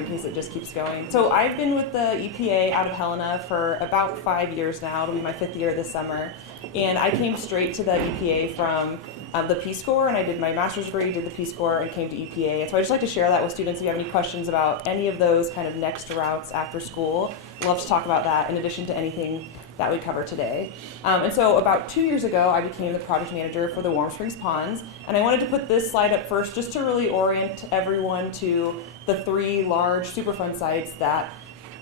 in case it just keeps going. So I've been with the EPA out of Helena for about 5 years now. It'll be my 5th year this summer. And I came straight to the EPA from the Peace Corps, and I did my master's degree, did the Peace Corps, and came to EPA. And so I just like to share that with students if you have any questions about any of those kind of next routes after school. Love to talk about that in addition to anything that we cover today. And so about 2 years ago, I became the project manager for the Warm Springs Ponds. And I wanted to put this slide up first just to really orient everyone to the 3 large Superfund sites that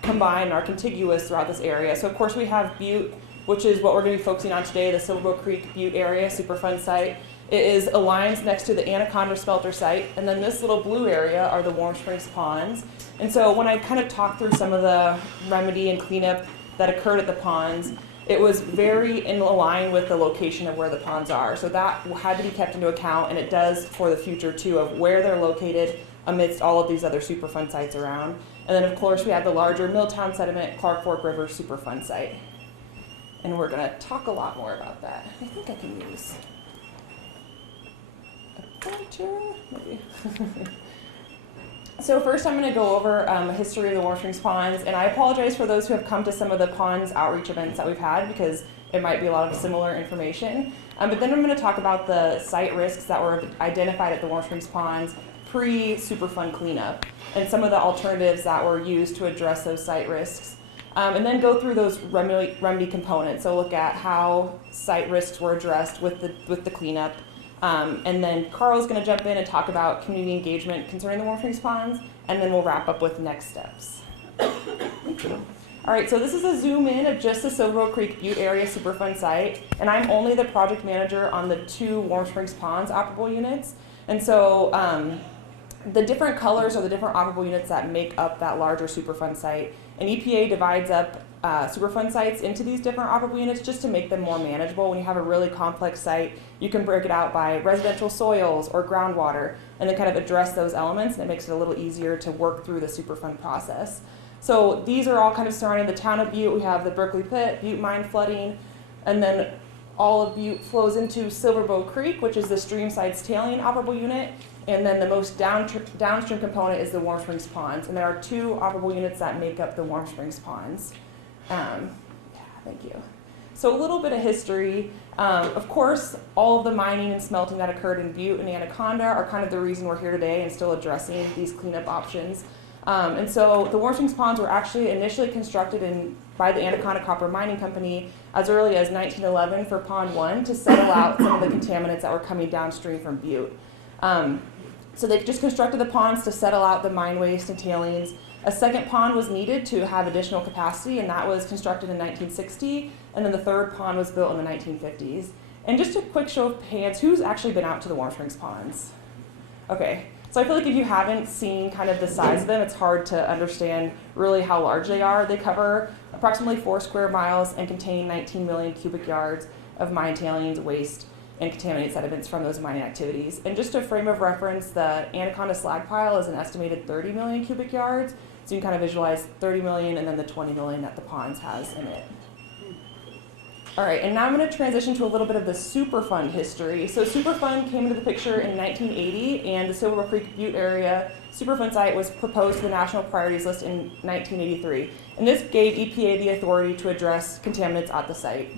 combine and are contiguous throughout this area. So of course we have Butte, which is what we're going to be focusing on today, the Silverbow Creek Butte area Superfund site. It is aligns next to the Anaconda Smelter site, and then this little blue area are the Warm Springs Ponds. And so when I kind of talked through some of the remedy and cleanup that occurred at the ponds, it was very in line with the location of where the ponds are. So that had to be kept into account, and it does for the future too, of where they're located amidst all of these other Superfund sites around. And then of course we have the larger Milltown Sediment Clark Fork River Superfund site. And we're gonna talk a lot more about that. I think I can use a pointer, maybe. So first I'm going to go over a history of the Warm Springs Ponds, and I apologize for those who have come to some of the ponds outreach events that we've had because it might be a lot of similar information. But then I'm going to talk about the site risks that were identified at the Warm Springs Ponds pre-Superfund cleanup and some of the alternatives that were used to address those site risks. And then go through those remedy components, so look at how site risks were addressed with the cleanup. And then Carl's going to jump in and talk about community engagement concerning the Warm Springs Ponds, and then we'll wrap up with next steps. All right, so this is a zoom in of just the Silverbow Creek Butte area Superfund site, and I'm only the project manager on the 2 Warm Springs Ponds operable units. And so the different colors are the different operable units that make up that larger Superfund site. And EPA divides up Superfund sites into these different operable units just to make them more manageable. When you have a really complex site, you can break it out by residential soils or groundwater and then kind of address those elements, and it makes it a little easier to work through the Superfund process. So these are all kind of surrounding the town of Butte. We have the Berkeley Pit, Butte Mine flooding, and then all of Butte flows into Silverbow Creek, which is the stream side's tailing operable unit. And then the most downstream component is the Warm Springs Ponds. And there are 2 operable units that make up the Warm Springs Ponds. Thank you. So a little bit of history. Of course, all of the mining and smelting that occurred in Butte and Anaconda are kind of the reason we're here today and still addressing these cleanup options. And so the Warm Springs Ponds were actually initially constructed by the Anaconda Copper Mining Company as early as 1911 for Pond 1 to settle out some of the contaminants that were coming downstream from Butte. So they just constructed the ponds to settle out the mine waste and tailings. A second pond was needed to have additional capacity, and that was constructed in 1960, and then the third pond was built in the 1950s. And just a quick show of hands, who's actually been out to the Warm Springs Ponds? Okay, so I feel like if you haven't seen kind of the size of them, it's hard to understand really how large they are. They cover approximately 4 square miles and contain 19 million cubic yards of mine tailings, waste, and contaminated sediments from those mining activities. And just a frame of reference, the Anaconda slag pile is an estimated 30 million cubic yards. So you can kind of visualize 30 million and then the 20 million that the ponds has in it. All right, and now I'm going to transition to a little bit of the Superfund history. So Superfund came into the picture in 1980, and the Silverbow Creek Butte area Superfund site was proposed to the National Priorities List in 1983. And this gave EPA the authority to address contaminants at the site.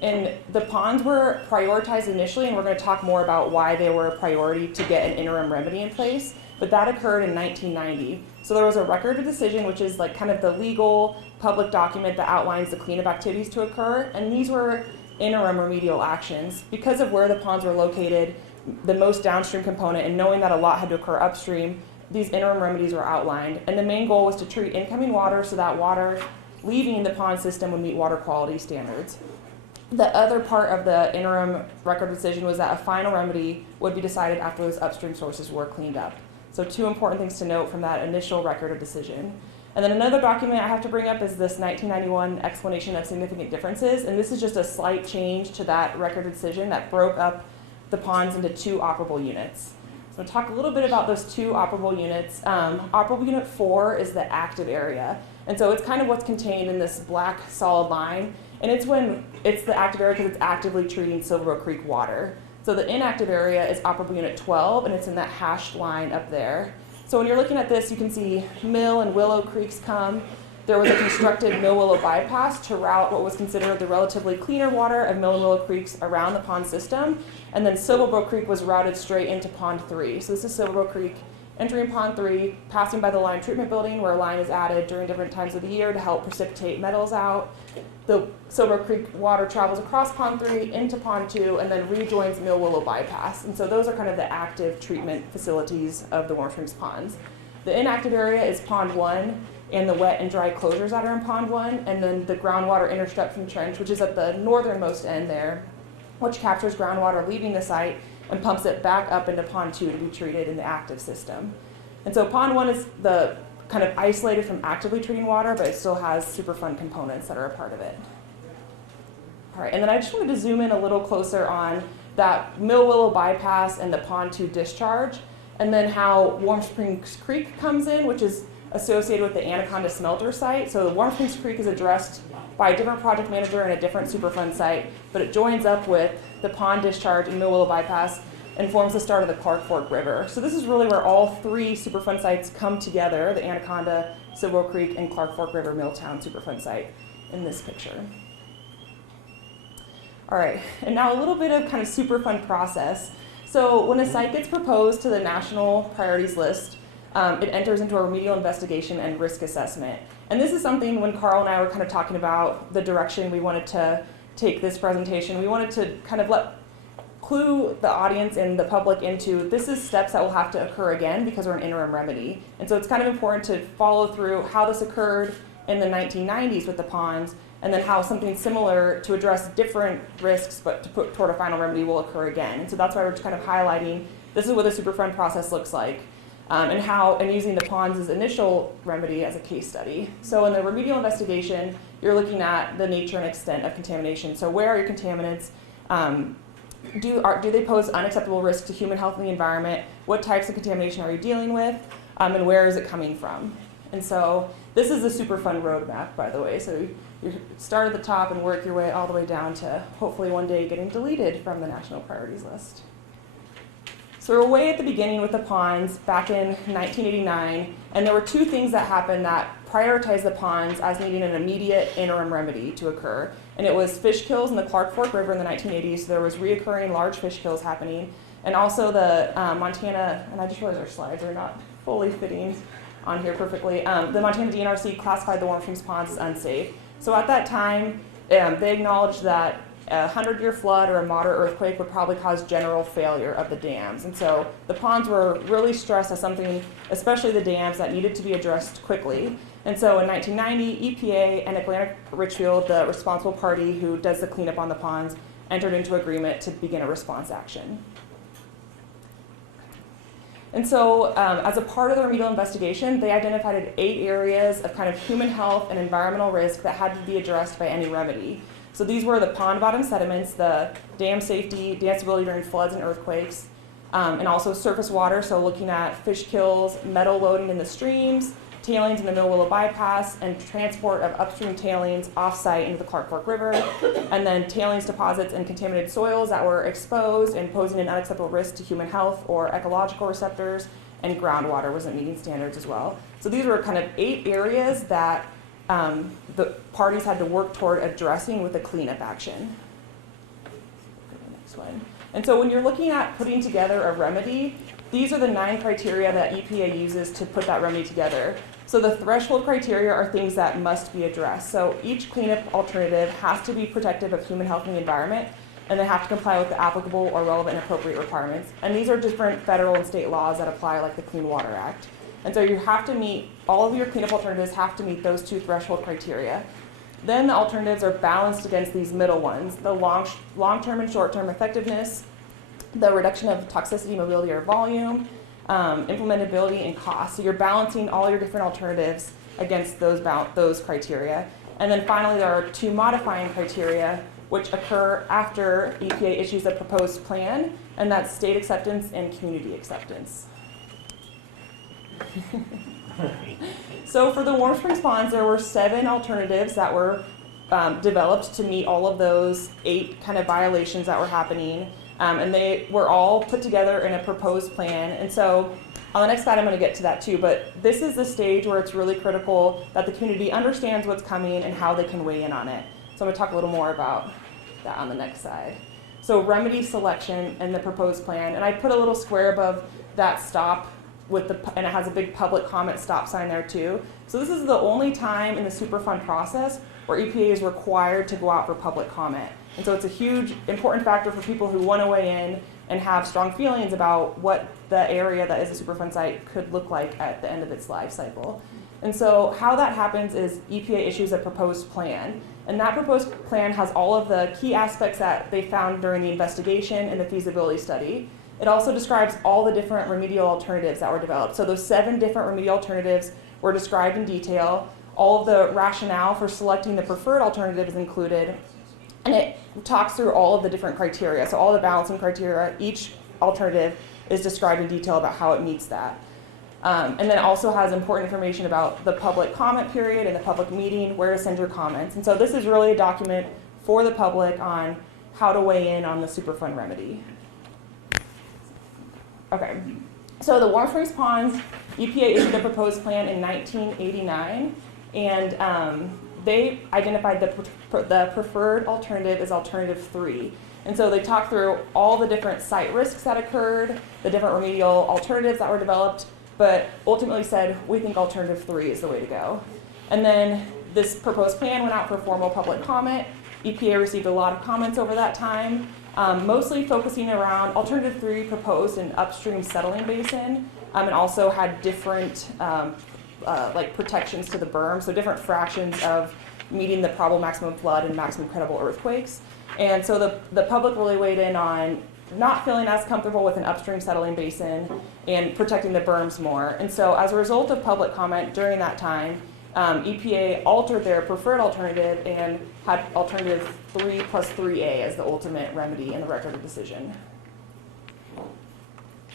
And the ponds were prioritized initially, and we're going to talk more about why they were a priority to get an interim remedy in place, but that occurred in 1990. So there was a record of decision, which is like kind of the legal public document that outlines the cleanup activities to occur, and these were interim remedial actions. Because of where the ponds were located, the most downstream component, and knowing that a lot had to occur upstream, these interim remedies were outlined. And the main goal was to treat incoming water so that water leaving the pond system would meet water quality standards. The other part of the interim record decision was that a final remedy would be decided after those upstream sources were cleaned up. So 2 important things to note from that initial record of decision. And then another document I have to bring up is this 1991 explanation of significant differences, and this is just a slight change to that record of decision that broke up the ponds into 2 operable units. So I'm going to talk a little bit about those 2 operable units. Operable unit 4 is the active area, and so it's kind of what's contained in this black solid line. And it's the active area because it's actively treating Silverbow Creek water. So the inactive area is operable unit 12, and it's in that hashed line up there. So when you're looking at this, you can see Mill and Willow Creeks come. There was a constructed Mill-Willow bypass to route what was considered the relatively cleaner water of Mill and Willow Creeks around the pond system. And then Silverbrook Creek was routed straight into Pond 3. So this is Silverbrook Creek entering Pond 3, passing by the lime treatment building where lime is added during different times of the year to help precipitate metals out. The Silverbrook Creek water travels across Pond 3 into Pond 2 and then rejoins Mill-Willow bypass. And so those are kind of the active treatment facilities of the Warm Springs ponds. The inactive area is Pond 1 and the wet and dry closures that are in Pond 1, and then the groundwater interception trench, which is at the northernmost end there, which captures groundwater leaving the site and pumps it back up into Pond 2 to be treated in the active system. And so Pond 1 is the kind of isolated from actively treating water, but it still has Superfund components that are a part of it. All right, and then I just wanted to zoom in a little closer on that Mill-Willow bypass and the Pond 2 discharge, and then how Warm Springs Creek comes in, which is associated with the Anaconda smelter site. So Warm Springs Creek is addressed by a different project manager and a different Superfund site, but it joins up with the pond discharge and Mill-Willow bypass and forms the start of the Clark Fork River. So this is really where all three Superfund sites come together, the Anaconda, Silver Creek, and Clark Fork River Milltown Superfund site in this picture. All right, and now a little bit of kind of Superfund process. So when a site gets proposed to the national priorities list, it enters into a remedial investigation and risk assessment. And this is something when Carl and I were kind of talking about the direction we wanted to take this presentation, we wanted to kind of clue the audience and the public into this is steps that will have to occur again because we're an interim remedy. And so it's kind of important to follow through how this occurred in the 1990s with the ponds, and then how something similar to address different risks but to put toward a final remedy will occur again. And so that's why we're just kind of highlighting this is what the Superfund process looks like. And using the ponds as initial remedy as a case study. So in the remedial investigation, you're looking at the nature and extent of contamination. So where are your contaminants? Do they pose unacceptable risk to human health and the environment? What types of contamination are you dealing with? And where is it coming from? And so this is the Superfund roadmap, by the way. So you start at the top and work your way all the way down to hopefully one day getting deleted from the national priorities list. So we're way at the beginning with the ponds back in 1989, and there were two things that happened that prioritized the ponds as needing an immediate interim remedy to occur. And it was fish kills in the Clark Fork River in the 1980s, so there was reoccurring large fish kills happening, and also the Montana, and I just realized our slides are not fully fitting on here perfectly, the Montana DNRC classified the Warm Springs ponds as unsafe. So at that time, they acknowledged that a 100-year flood or a moderate earthquake would probably cause general failure of the dams. And so the ponds were really stressed as something, especially the dams, that needed to be addressed quickly. And so in 1990, EPA and Atlantic Richfield, the responsible party who does the cleanup on the ponds, entered into agreement to begin a response action. And so as a part of the remedial investigation, they identified 8 areas of kind of human health and environmental risk that had to be addressed by any remedy. So these were the pond bottom sediments, the dam safety, dam stability during floods and earthquakes, and also surface water, so looking at fish kills, metal loading in the streams, tailings in the Mill-Willow bypass, and transport of upstream tailings off-site into the Clark Fork River, and then tailings deposits and contaminated soils that were exposed and posing an unacceptable risk to human health or ecological receptors, and groundwater wasn't meeting standards as well. So these were kind of 8 areas that the parties had to work toward addressing with a cleanup action. Next one. And so when you're looking at putting together a remedy, these are the 9 criteria that EPA uses to put that remedy together. So the threshold criteria are things that must be addressed. So each cleanup alternative has to be protective of human health and the environment, and they have to comply with the applicable or relevant and appropriate requirements. And these are different federal and state laws that apply, like the Clean Water Act. And so you have to meet, all of your cleanup alternatives have to meet those 2 threshold criteria. Then the alternatives are balanced against these middle ones, the long-term and short-term effectiveness, the reduction of toxicity, mobility, or volume, implementability, and cost. So you're balancing all your different alternatives against those criteria. And then finally, there are 2 modifying criteria which occur after EPA issues a proposed plan, and that's state acceptance and community acceptance. So for the Warm Springs ponds, there were 7 alternatives that were developed to meet all of those 8 kind of violations that were happening. And they were all put together in a proposed plan. And so On the next slide, I'm going to get to that too, but this is the stage where it's really critical that the community understands what's coming and how they can weigh in on it. So I'm going to talk a little more about that on the next slide. So remedy selection and the proposed plan, and I put a little square above that stop and it has a big public comment stop sign there too. So this is the only time in the Superfund process where EPA is required to go out for public comment. And so it's a huge, important factor for people who want to weigh in and have strong feelings about what the area that is a Superfund site could look like at the end of its life cycle. And so how that happens is EPA issues a proposed plan. And that proposed plan has all of the key aspects that they found during the investigation and the feasibility study. It also describes all the different remedial alternatives that were developed. So those 7 different remedial alternatives were described in detail. All of the rationale for selecting the preferred alternative is included. And it talks through all of the different criteria. So all the balancing criteria, each alternative is described in detail about how it meets that. And then it also has important information about the public comment period and the public meeting, where to send your comments. And so this is really a document for the public on how to weigh in on the Superfund remedy. Okay, so the Warm Springs Ponds, EPA issued a proposed plan in 1989, and they identified the preferred alternative as alternative 3. And so they talked through all the different site risks that occurred, the different remedial alternatives that were developed, but ultimately said, we think alternative 3 is the way to go. And then this proposed plan went out for formal public comment. EPA received a lot of comments over that time, mostly focusing around alternative 3 proposed an upstream settling basin, and also had different like protections to the berm, so different fractions of meeting the probable maximum flood and maximum credible earthquakes. And so the public really weighed in on not feeling as comfortable with an upstream settling basin and protecting the berms more. And so as a result of public comment during that time, EPA altered their preferred alternative and had alternative 3 plus 3A as the ultimate remedy in the record of decision.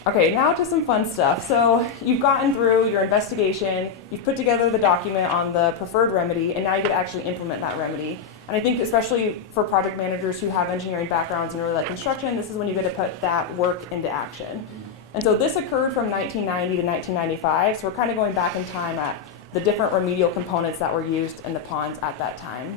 Okay, now to some fun stuff. So you've gotten through your investigation, you've put together the document on the preferred remedy, and now you get to actually implement that remedy. And I think especially for project managers who have engineering backgrounds and really like construction, this is when you get to put that work into action. And so this occurred from 1990 to 1995, so we're kind of going back in time at the different remedial components that were used in the ponds at that time.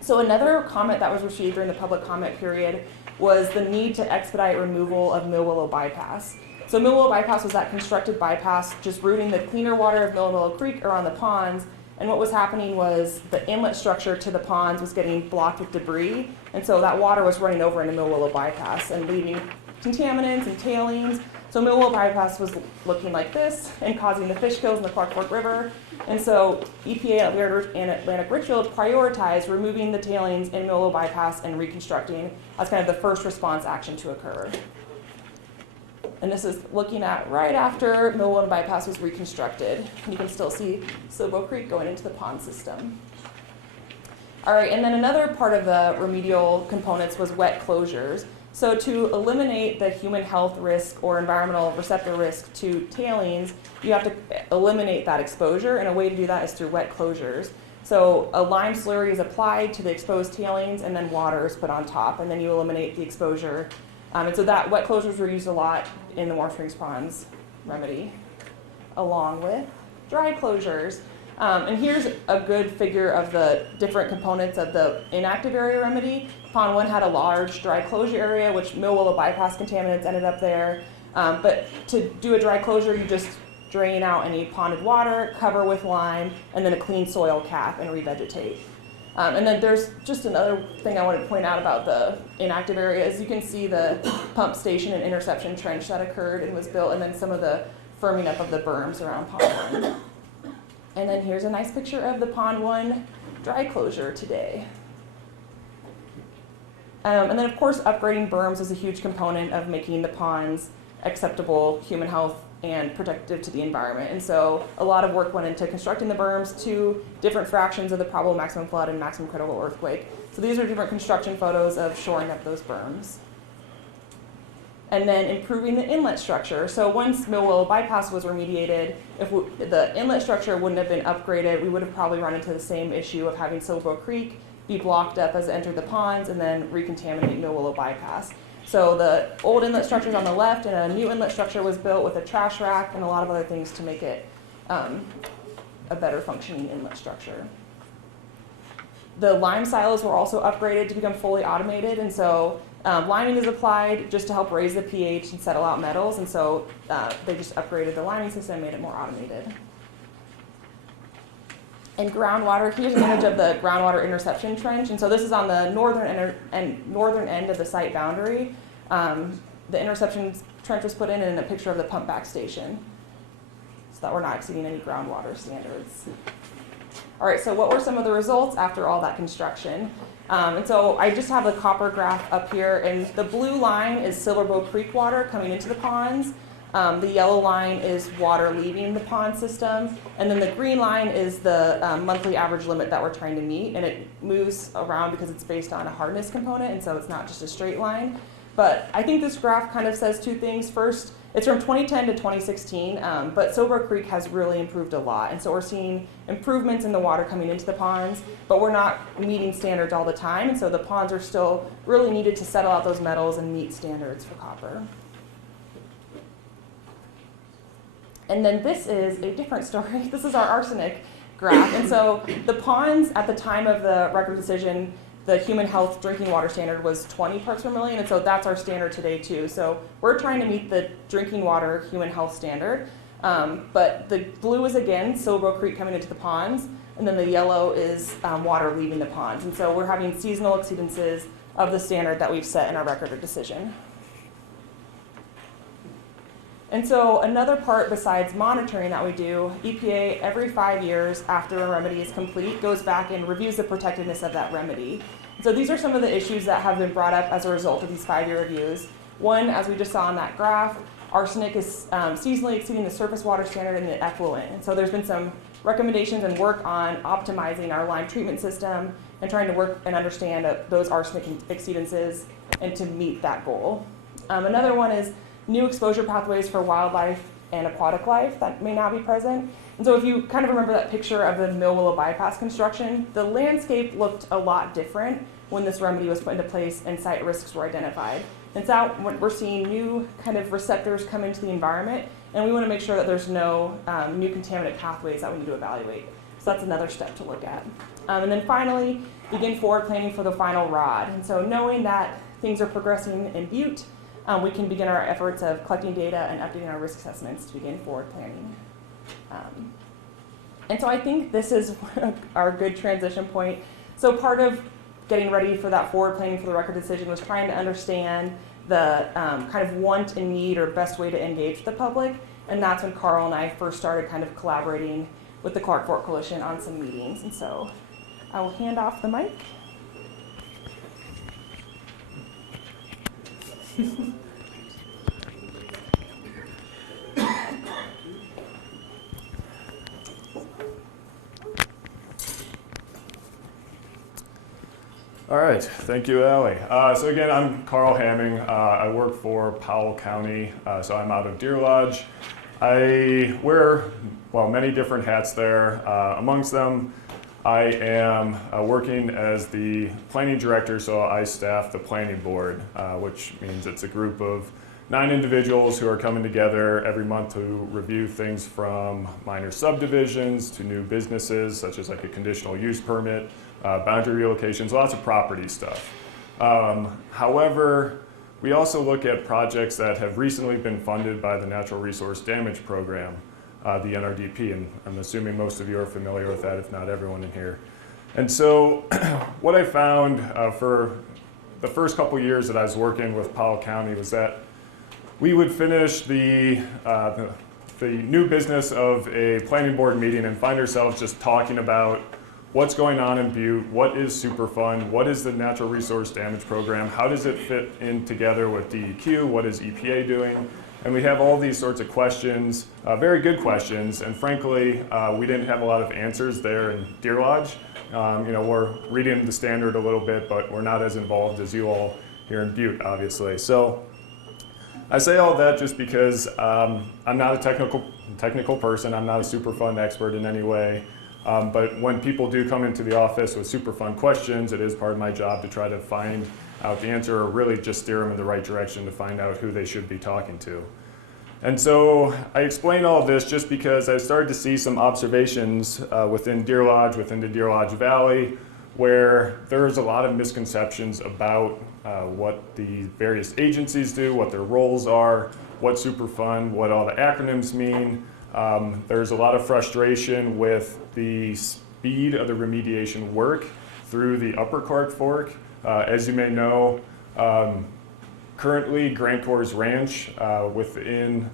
So another comment that was received during the public comment period was the need to expedite removal of Mill Willow Bypass. So Mill Willow Bypass was that constructed bypass just routing the cleaner water of Mill Willow Creek around the ponds, and what was happening was the inlet structure to the ponds was getting blocked with debris, and so that water was running over into Mill Willow Bypass and leaving contaminants and tailings. So Mill Willow Bypass was looking like this and causing the fish kills in the Clark Fork River. And so EPA and Atlantic Richfield prioritized removing the tailings in Mill Willow Bypass and reconstructing as kind of the first response action to occur. And this is looking at right after Mill Willow Bypass was reconstructed. You can still see Silbo Creek going into the pond system. All right, and then another part of the remedial components was wet closures. So to eliminate the human health risk or environmental receptor risk to tailings, you have to eliminate that exposure, and a way to do that is through wet closures. So a lime slurry is applied to the exposed tailings, and then water is put on top, and then you eliminate the exposure. And so that wet closures were used a lot in the Warm Springs Ponds remedy, along with dry closures. And here's a good figure of the different components of the inactive area remedy. Pond 1 had a large dry closure area, which Mill Willow Bypass contaminants ended up there. But to do a dry closure, you just drain out any ponded water, cover with lime, and then a clean soil cap and revegetate. And then there's just another thing I want to point out about the inactive area is you can see the pump station and interception trench that occurred and was built, and then some of the firming up of the berms around Pond 1. And then here's a nice picture of the Pond 1 dry closure today. And then of course upgrading berms is a huge component of making the ponds acceptable human health and protective to the environment. And so a lot of work went into constructing the berms to different fractions of the probable maximum flood and maximum credible earthquake. So these are different construction photos of shoring up those berms. And then improving the inlet structure. So once Mill Willow Bypass was remediated, if the inlet structure wouldn't have been upgraded, we would have probably run into the same issue of having Silbo Creek be blocked up as it entered the ponds and then recontaminate Mill Willow Bypass. So the old inlet structure is on the left, and a new inlet structure was built with a trash rack and a lot of other things to make it a better functioning inlet structure. The lime silos were also upgraded to become fully automated, and so liming is applied just to help raise the pH and settle out metals, and so they just upgraded the liming system and made it more automated. And groundwater, here's an image of the groundwater interception trench, and so this is on the northern end of the site boundary. The interception trench was put in and a picture of the pump back station, so that we're not exceeding any groundwater standards. All right, so what were some of the results after all that construction? And so I just have the copper graph up here, and the blue line is Silverbow Creek water coming into the ponds. The yellow line is water leaving the pond system, and then the green line is the monthly average limit that we're trying to meet, and it moves around because it's based on a hardness component, and so it's not just a straight line. But I think this graph kind of says two things. First, it's from 2010 to 2016, but Silverbow Creek has really improved a lot, and so we're seeing improvements in the water coming into the ponds, but we're not meeting standards all the time, and so the ponds are still really needed to settle out those metals and meet standards for copper. And then this is a different story. This is our arsenic graph. And so the ponds at the time of the record decision, the human health drinking water standard was 20 parts per million, and so that's our standard today too. So we're trying to meet the drinking water human health standard. But the blue is again Silverbow Creek coming into the ponds, and then the yellow is water leaving the ponds. And so we're having seasonal exceedances of the standard that we've set in our record of decision. And so another part besides monitoring that we do, EPA every 5 years after a remedy is complete goes back and reviews the protectiveness of that remedy. So these are some of the issues that have been brought up as a result of these 5-year reviews. One, as we just saw on that graph, arsenic is seasonally exceeding the surface water standard in the effluent. And so there's been some recommendations and work on optimizing our lime treatment system and trying to work and understand those arsenic exceedances and to meet that goal. Another one is new exposure pathways for wildlife and aquatic life that may now be present. And so if you kind of remember that picture of the Mill Willow bypass construction, the landscape looked a lot different when this remedy was put into place and site risks were identified. And so we're seeing new kind of receptors come into the environment, and we want to make sure that there's no new contaminant pathways that we need to evaluate. So that's another step to look at. And then finally, begin forward planning for the final ROD. And so knowing that things are progressing in Butte, we can begin our efforts of collecting data and updating our risk assessments to begin forward planning. And so I think this is our good transition point. So part of getting ready for that forward planning for the record decision was trying to understand the kind of want and need or best way to engage the public. And that's when Carl and I first started kind of collaborating with the Clark Fork Coalition on some meetings. And so I will hand off the mic. All right, thank you, Allie. So again, I'm Carl Hamming. I work for Powell County, so I'm out of Deer Lodge. I wear, well, many different hats there. Amongst them, I am working as the planning director, so I staff the planning board, which means it's a group of 9 individuals who are coming together every month to review things from minor subdivisions to new businesses, such as like a conditional use permit, boundary relocations, lots of property stuff. However, we also look at projects that have recently been funded by the Natural Resource Damage Program, the NRDP, and I'm assuming most of you are familiar with that, if not everyone in here. And so what I found for the first couple years that I was working with Powell County was that we would finish the new business of a planning board meeting and find ourselves just talking about what's going on in Butte, what is Superfund, what is the Natural Resource Damage Program, how does it fit in together with DEQ, what is EPA doing? And we have all these sorts of questions, very good questions, and frankly, we didn't have a lot of answers there in Deer Lodge. We're reading the standard a little bit, but we're not as involved as you all here in Butte, obviously. So I say all that just because I'm not a technical person, I'm not a Superfund expert in any way. But when people do come into the office with Superfund questions, it is part of my job to try to find out the answer or really just steer them in the right direction to find out who they should be talking to. And so I explain all of this just because I started to see some observations within Deer Lodge, within the Deer Lodge Valley, where there's a lot of misconceptions about what the various agencies do, what their roles are, what Superfund, what all the acronyms mean. There's a lot of frustration with the speed of the remediation work through the Upper Clark Fork. As you may know, currently Grand Core's Ranch within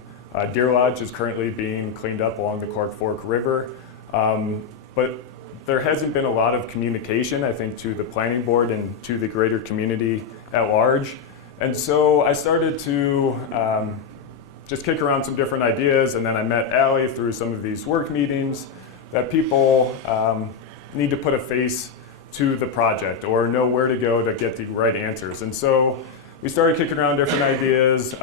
Deer Lodge is currently being cleaned up along the Clark Fork River. But there hasn't been a lot of communication, I think, to the planning board and to the greater community at large. And so I started to just kick around some different ideas, and then I met Allie through some of these work meetings that people need to put a face to the project or know where to go to get the right answers. And so we started kicking around different ideas.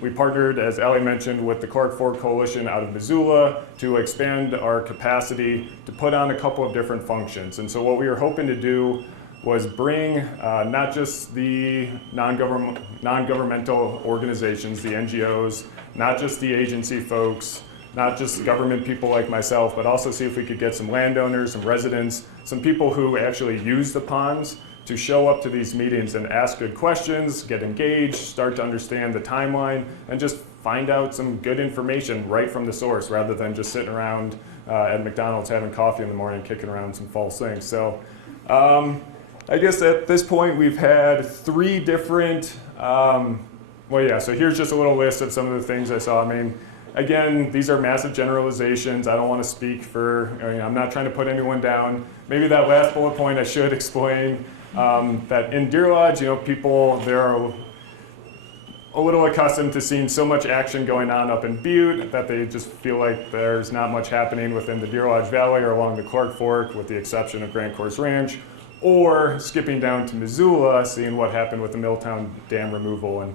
We partnered, as Allie mentioned, with the Clark Fork Coalition out of Missoula to expand our capacity to put on a couple of different functions. And so what we were hoping to do was bring not just the non-governmental organizations, the NGOs, not just the agency folks, not just government people like myself, but also see if we could get some landowners, some residents, some people who actually use the ponds to show up to these meetings and ask good questions, get engaged, start to understand the timeline, and just find out some good information right from the source rather than just sitting around at McDonald's having coffee in the morning, kicking around some false things. So I guess at this point we've had 3 different, so here's just a little list of some of the things I saw. I mean, again, these are massive generalizations. I don't want to speak for, I'm not trying to put anyone down. Maybe that last bullet point I should explain. That in Deer Lodge, people, they're a little accustomed to seeing so much action going on up in Butte that they just feel like there's not much happening within the Deer Lodge Valley or along the Clark Fork, with the exception of Grand Core's Ranch, or skipping down to Missoula, seeing what happened with the Milltown Dam removal, and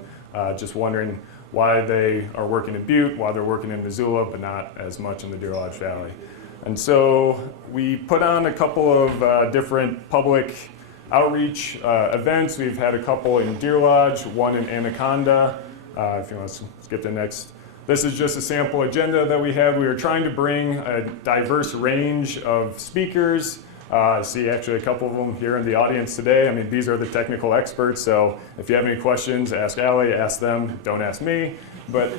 just wondering why they are working in Butte, why they're working in Missoula, but not as much in the Deer Lodge Valley. And so we put on a couple of different public outreach events. We've had a couple in Deer Lodge, one in Anaconda. If you want to skip to next. This is just a sample agenda that we had. We were trying to bring a diverse range of speakers. I see actually a couple of them here in the audience today. I mean, these are the technical experts, so if you have any questions, ask Allie, ask them, don't ask me. But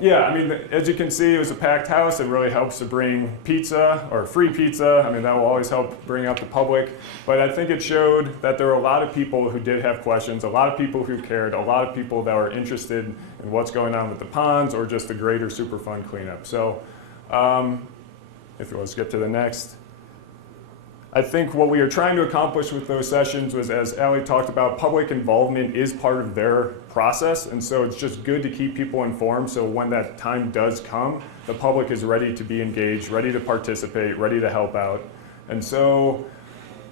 as you can see, it was a packed house. It really helps to bring pizza or free pizza. I mean, that will always help bring out the public. But I think it showed that there were a lot of people who did have questions, a lot of people who cared, a lot of people that were interested in what's going on with the ponds or just the greater Superfund cleanup. So if you want to skip to the next. I think what we are trying to accomplish with those sessions was, as Allie talked about, public involvement is part of their process, and so it's just good to keep people informed so when that time does come, the public is ready to be engaged, ready to participate, ready to help out. And so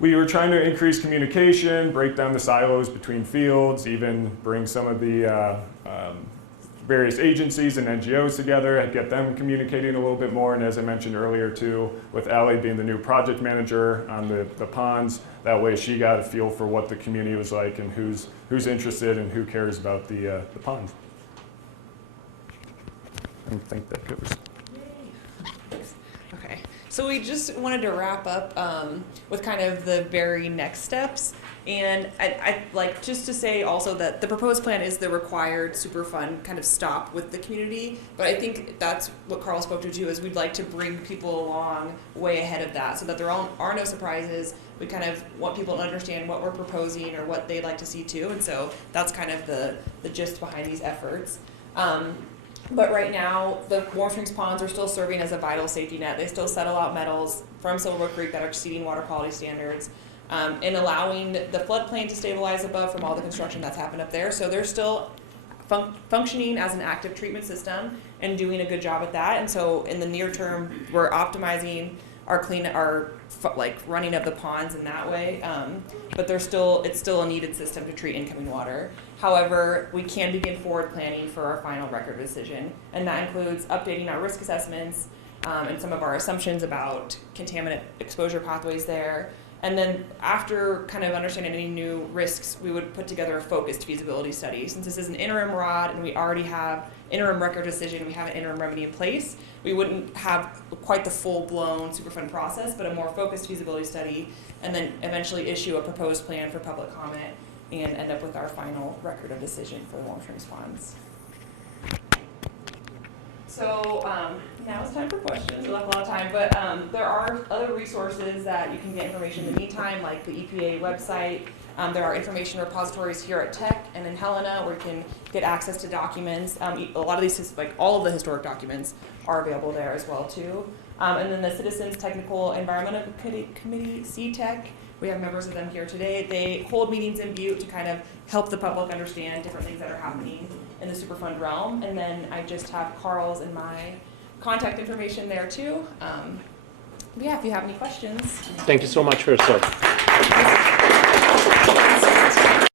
we were trying to increase communication, break down the silos between fields, even bring some of the various agencies and NGOs together, get them communicating a little bit more. And as I mentioned earlier too, with Allie being the new project manager on the ponds, that way she got a feel for what the community was like and who's interested and who cares about the ponds. I think that covers. Okay, so we just wanted to wrap up with kind of the very next steps. And I'd like just to say also that the proposed plan is the required Superfund kind of stop with the community, but I think that's what Carl spoke to too, is we'd like to bring people along way ahead of that so that there are no surprises. We kind of want people to understand what we're proposing or what they'd like to see too, and so that's kind of the gist behind these efforts. But right now, the Warm Springs ponds are still serving as a vital safety net. They still settle out metals from Silver Creek that are exceeding water quality standards. And allowing the floodplain to stabilize above from all the construction that's happened up there. So they're still functioning as an active treatment system and doing a good job at that. And so in the near term, we're optimizing our running of the ponds in that way. But it's still a needed system to treat incoming water. However, we can begin forward planning for our final record decision. And that includes updating our risk assessments and some of our assumptions about contaminant exposure pathways there. And then after kind of understanding any new risks, we would put together a focused feasibility study. Since this is an interim ROD and we already have interim record decision, we have an interim remedy in place, we wouldn't have quite the full-blown Superfund process, but a more focused feasibility study, and then eventually issue a proposed plan for public comment and end up with our final record of decision for the Warm Springs Ponds. So now it's time for questions. We left a lot of time, but there are other resources that you can get information in the meantime, like the EPA website. There are information repositories here at Tech and in Helena where you can get access to documents. A lot of these, like all of the historic documents, are available there as well too. And then the Citizens Technical Environmental Committee, CTEC, we have members of them here today. They hold meetings in Butte to kind of help the public understand different things that are happening in the Superfund realm. And then I just have Carl's and my contact information there too. But yeah, if you have any questions. Thank you so much for your service.